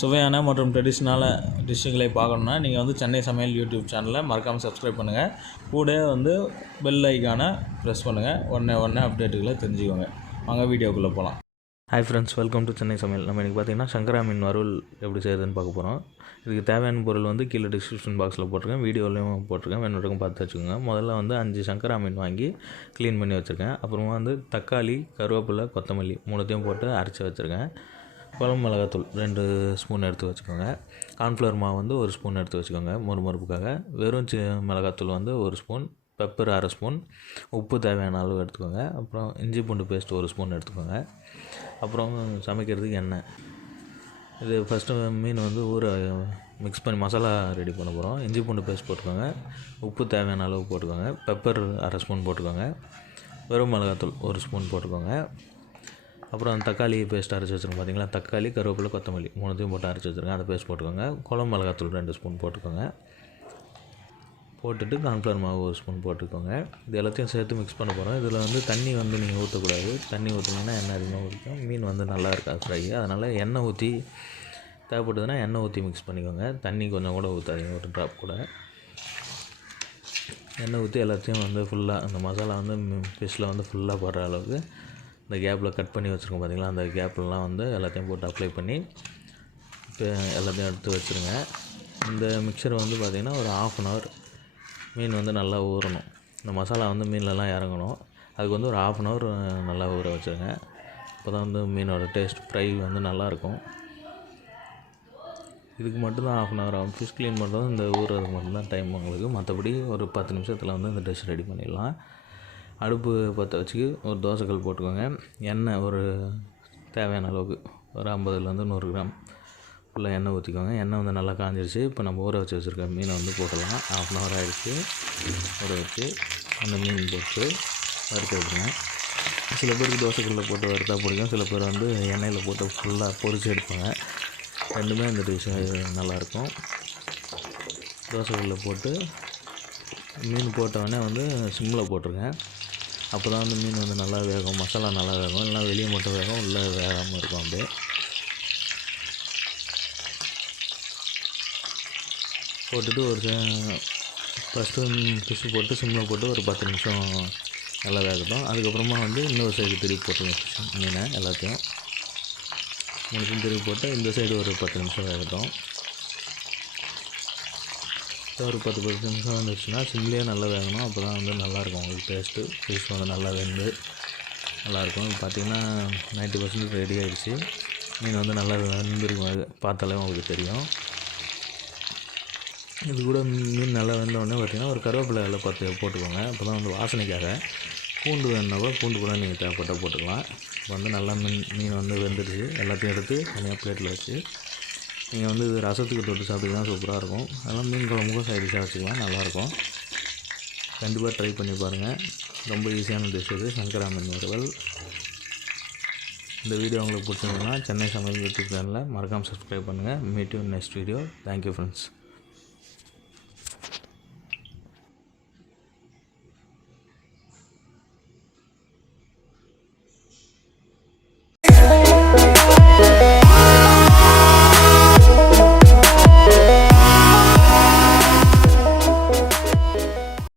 சுவையான மற்றும் ட்ரெடிஷ்னலான டிஷ்ஷுகளை பார்க்கணுன்னா நீங்கள் வந்து சென்னை சமையல் யூடியூப் சேனலை மறக்காமல் சப்ஸ்கிரைப் பண்ணுங்கள். கூட வந்து பெல் ஐக்கானை ப்ரெஸ் பண்ணுங்கள். உடனே அப்டேட்டுகளை தெரிஞ்சுக்கோங்க. வாங்க வீடியோக்குள்ளே போகலாம். Hi friends, welcome to Chennai சமையல். நம்ம இன்றைக்கி பார்த்திங்கன்னா சங்கரா மீன் வறுவல் எப்படி செய்யுதுன்னு பார்க்க போகிறோம். இதுக்கு தேவையான பொருள் வந்து கீழே டிஸ்கிரிப்ஷன் பாக்ஸில் போட்டிருக்கேன், வீடியோலையும் போட்டிருக்கேன், வேணுறதுக்கும் பார்த்து வச்சுக்கோங்க. முதல்ல வந்து 5 சங்கரா மீன் வாங்கி க்ளீன் பண்ணி வச்சுருக்கேன். அப்புறமா வந்து தக்காளி, கருவேப்பிலை, கொத்தமல்லி 3த்தையும் போட்டு அரைச்சி வச்சுருக்கேன். குழம்பு மிளகாத்தூள் 2 ஸ்பூன் எடுத்து வச்சுக்கோங்க. கார்ன்ஃப்ளவர் மாவு வந்து 1 ஸ்பூன் எடுத்து வச்சுக்கோங்க மொறுமொறுப்புக்காக. வெறும் மிளகாத்தூள் வந்து 1 ஸ்பூன், பெப்பர் 1/2 ஸ்பூன், உப்பு தேவையான அளவு எடுத்துக்கோங்க. அப்புறம் இஞ்சி பூண்டு பேஸ்ட் 1 ஸ்பூன் எடுத்துக்கோங்க. அப்புறம் சமைக்கிறதுக்கு எண்ணெய். இது ஃபஸ்ட்டு மீன் வந்து மிக்ஸ் பண்ணி மசாலா ரெடி பண்ண போகிறோம். இஞ்சி பூண்டு பேஸ்ட் போட்டுக்கோங்க, உப்பு தேவையான அளவு போட்டுக்கோங்க, பெப்பர் 1/2 ஸ்பூன் போட்டுக்கோங்க, வெறும் மிளகாத்தூள் 1 ஸ்பூன் போட்டுக்கோங்க. அப்புறம் தக்காளி பேஸ்ட் அரைச்சி வச்சுருக்கோம் பார்த்தீங்களா, தக்காளி, கருவேப்பிலை, கொத்தமல்லி 3த்தையும் போட்டு அரைச்சி வச்சுருக்கேன். அதை பேஸ்ட் போட்டுக்கோங்க. குழம்பு மிளகாத்தூள் 2 ஸ்பூன் போட்டுக்கோங்க. போட்டுட்டு கார்ன்ஃப்ளவர் மாவு 1 ஸ்பூன் போட்டுக்கோங்க. இது எல்லாத்தையும் சேர்த்து மிக்ஸ் பண்ண போகிறோம். இதில் வந்து தண்ணி வந்து நீங்கள் ஊற்றக்கூடாது. தண்ணி ஊற்றினீங்கன்னா எண்ணெய் அதிகமாக ஊற்றிக்கும், மீன் வந்து நல்லா இருக்காது ஃப்ரை. அதனால் எண்ணெய் ஊற்றி தேவைப்படுதுன்னா எண்ணெய் ஊற்றி மிக்ஸ் பண்ணிக்கோங்க. தண்ணி கொஞ்சம் கூட ஊற்றாதீங்க, ஒரு ட்ராப் கூட. எண்ணெய் ஊற்றி எல்லாத்தையும் வந்து ஃபுல்லாக அந்த மசாலா வந்து ஃபிஷ்ஷில் வந்து ஃபுல்லாக போடுற அளவுக்கு இந்த கேப்பில் கட் பண்ணி வச்சுருக்கோம் பார்த்தீங்களா, அந்த கேப்லலாம் வந்து எல்லாத்தையும் போட்டு அப்ளை பண்ணி இப்போ எல்லாத்தையும் எடுத்து வச்சுருங்க. இந்த மிக்சர் வந்து பார்த்திங்கன்னா ஒரு 1/2 அன் ஹவர் மீன் வந்து நல்லா ஊறணும். இந்த மசாலா வந்து மீன்லலாம் இறங்கணும். அதுக்கு வந்து ஒரு 1/2 அன் ஹவர் நல்லா ஊற வச்சுருங்க. அப்போ தான் வந்து மீனோட டேஸ்ட் ஃப்ரை வந்து நல்லாயிருக்கும். இதுக்கு மட்டும்தான் 1/2 அன் ஹவர் ஆகும். ஃபிஷ் க்ளீன் பண்ணுறது இந்த ஊறுறதுக்கு மட்டும்தான் டைம் உங்களுக்கு. மற்றபடி ஒரு 10 நிமிஷத்தில் வந்து இந்த டிஷ் ரெடி பண்ணிடலாம். அடுப்பு பற்ற வச்சு ஒரு தோசைக்கல் போட்டுக்கோங்க. எண்ணெய் ஒரு தேவையான அளவுக்கு ஒரு 50லேருந்து 100 கிராம் ஃபுல்லாக எண்ணெய் ஊற்றிக்கோங்க. எண்ணெய் வந்து நல்லா காஞ்சிருச்சு. இப்போ நம்ம ஊற வச்சு வச்சுருக்க மீனை வந்து போட்டுடலாம். 1/2 அன் ஹவர் ஆகிடுச்சு. ஊற வச்சு அந்த மீன் போட்டு வறுத்து விட்டுருங்க. சில பேருக்கு தோசைக்கல்லில் போட்டு வறுத்தா பிடிக்கும், சில பேர் வந்து எண்ணெயில் போட்டு ஃபுல்லாக பொரித்து எடுப்பாங்க. ரெண்டுமே இந்த டிஷ் நல்லாயிருக்கும். தோசைக்கல்லில் போட்டு மீன் போட்டவுடனே வந்து சிம்மில் போட்டுருங்க. அப்போ தான் வந்து மீன் வந்து நல்லா வேகும், மசாலா நல்லா வேகும். இல்லைனா வெளியே மட்டும் வேகும், உள்ளே வேகாமல் இருக்கும். அப்படியே போட்டுட்டு ஃபஸ்ட்டு ஃபிஷ்ஷு போட்டு சிம்மில் போட்டு ஒரு 10 நிமிஷம் நல்லா வேகட்டும். அதுக்கப்புறமா வந்து இன்னொரு சைடு திருப்பி போட்டுருங்க. மீனை எல்லாத்தையும் 3 திருப்பி போட்டு இந்த சைடு ஒரு 10 நிமிஷம் வேகட்டும். ஒரு 10 நிமிஷம் வந்துடுச்சுன்னா சிம்லேயே நல்லா வேகணும். அப்போ தான் வந்து நல்லாயிருக்கும் உங்களுக்கு டேஸ்ட்டு. ஃபிஷ் வந்து நல்லா வெந்து நல்லாயிருக்கும். இப்போ பார்த்திங்கன்னா 90% ரெடி ஆகிடுச்சு. மீன் வந்து நல்லா வெந்திருக்கும், பார்த்தாலே உங்களுக்கு தெரியும். இது கூட மீன் நல்லா வெந்தோடனே பார்த்திங்கன்னா ஒரு கருவேப்பிலை எல்லாம் போட்டுக்கோங்க. அப்போ தான் வந்து வாசனைக்காக. பூண்டு வேணுன்னா கூட பூண்டு கூட நீங்கள் தேவைப்பட்டால் போட்டுக்கலாம். இப்போ வந்து நல்லா மீன் வந்து வெந்துடுச்சு. எல்லாத்தையும் எடுத்து தனியாக பிளேட்டில் வச்சு நீங்கள் வந்து இது ரசத்துக்கு தொட்டு சாப்பிட்டிங்கன்னா சூப்பராக இருக்கும். அதெல்லாம் மீன் குழம்புக்கும் சைட் டிஷ்ஷாக வச்சுக்கலாம், நல்லாயிருக்கும். கண்டிப்பாக ட்ரை பண்ணி பாருங்கள். ரொம்ப ஈஸியான டிஷ் இது, சங்கரா மீன் வறுவல். இந்த வீடியோ உங்களுக்கு பிடிச்சிருந்ததுன்னா சென்னை சமையல் யூடியூப் சேனலில் மறக்காமல் சப்ஸ்கிரைப் பண்ணுங்கள். Meet you next video. Thank you friends.